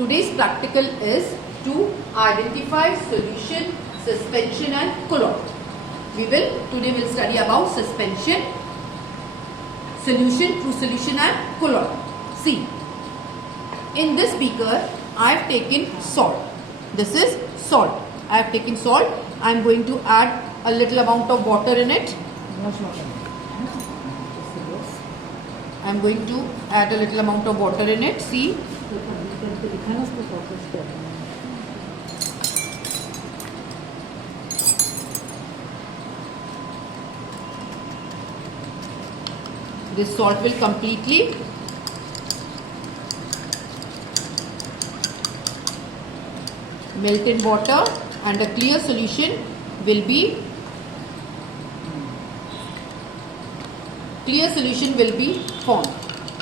Today's practical is to identify solution, suspension and colloid. Today we'll study about suspension, solution, true solution and colloid. See, in this beaker I have taken salt. This is salt. I have taken salt. I am going to add a little amount of water in it. I am going to add a little amount of water in it. See. This salt will completely melt in water and a clear solution will be formed.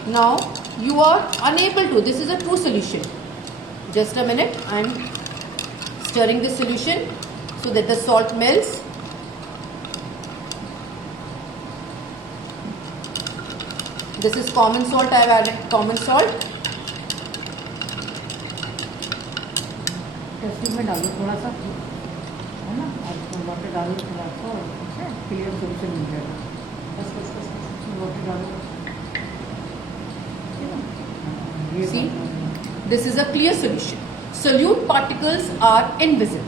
Now you are unable to, this is a true solution. Just a minute, I am stirring the solution so that the salt melts. This is common salt, I have added common salt. में डालो थोड़ा सा है ना, और water डालो थोड़ा सा, क्लियर सोल्यूशन मिल जाएगा. बस वाटर डालो. See, this is a clear solution. Solute particles are invisible.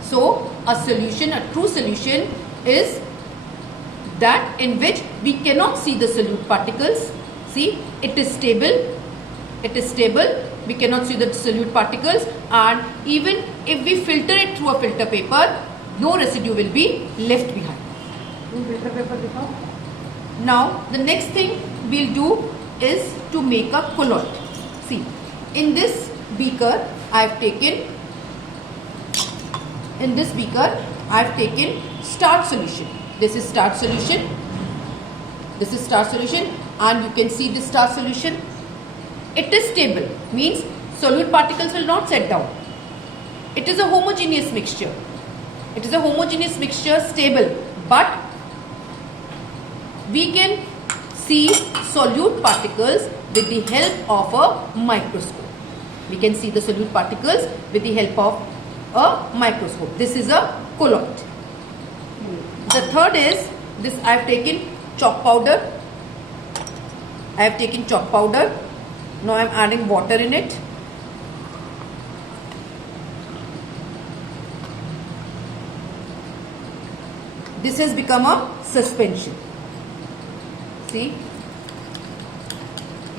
So a solution, a true solution is that in which we cannot see the solute particles. See, it is stable. It is stable. We cannot see the solute particles, and even if we filter it through a filter paper, no residue will be left behind. Filter paper दिखाओ. Now the next thing we'll do is to make a colloid. See, in this beaker I have taken starch solution. This is starch solution. This is starch solution, and you can see this starch solution. It is stable, means solute particles will not set down. It is a homogeneous mixture. It is a homogeneous mixture, stable, but we can see solute particles with the help of a microscope. We can see the solute particles with the help of a microscope. This is a colloid. The third is this. I have taken chalk powder. Now I am adding water in it. This has become a suspension. See,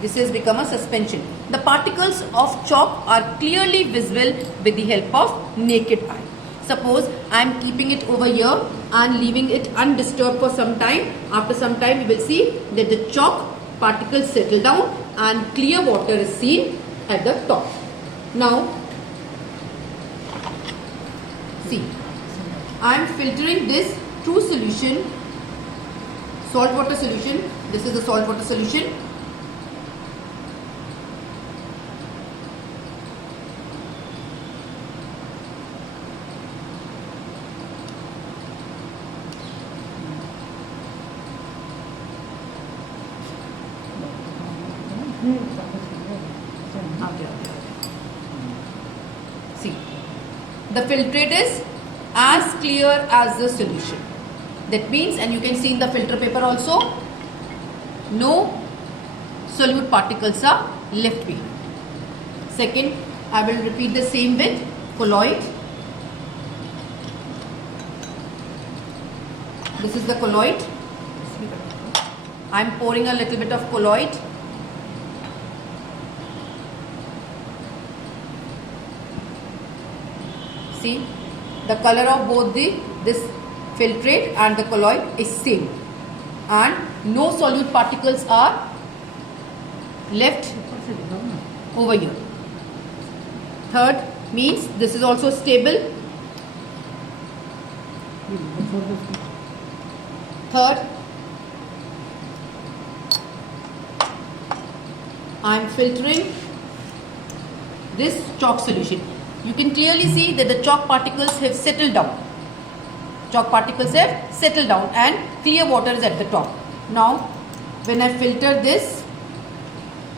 this has become a suspension. The particles of chalk are clearly visible with the help of naked eye. Suppose I am keeping it over here and leaving it undisturbed for some time. After some time, we will see that the chalk particles settle down and clear water is seen at the top. Now, see, I am filtering this true solution, salt water solution. This is the salt water solution. See, the filtrate is as clear as the solution. That means, and you can see in the filter paper also, no solute particles are left behind. Second, I will repeat the same with colloid. This is the colloid. I am pouring a little bit of colloid. See, the color of both this filtrate and the colloid is same, and no solute particles are left over here. Third means this is also stable. Third, I am filtering this chalk solution. You can clearly see that the chalk particles have settled down. Chalk particles have settled down and clear water is at the top. Now, when I filter this,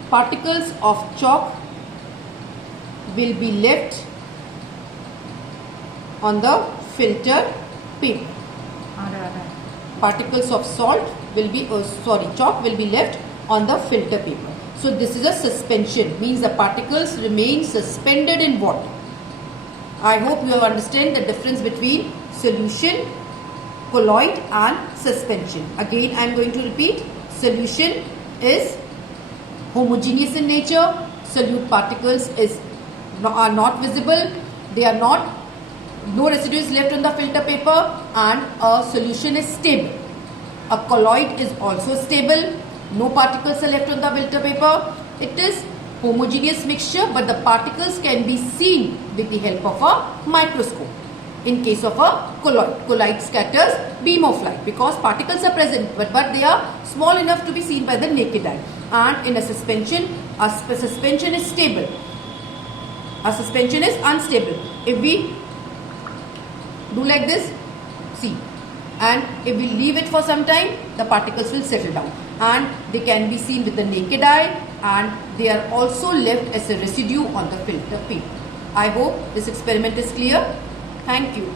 particles of chalk will be left on the filter paper. आ रहा है Particles of salt will be, chalk will be left on the filter paper. So this is a suspension, means the particles remain suspended in water. I hope you understand the difference between solution, colloid and suspension. Again I am going to repeat. Solution is homogeneous in nature. Solute particles are not visible. They are not, no residue is left on the filter paper, and a solution is stable. A colloid is also stable. No particles are left on the filter paper. It is homogeneous mixture, but the particles can be seen with the help of a microscope. In case of a colloid scatters beam of light because particles are present, but they are small enough to be seen by the naked eye. And in a suspension is stable. A suspension is unstable. If we do like this, see, and if we leave it for some time, the particles will settle down and they can be seen with the naked eye, and they are also left as a residue on the filter paper. I hope this experiment is clear. Thank you.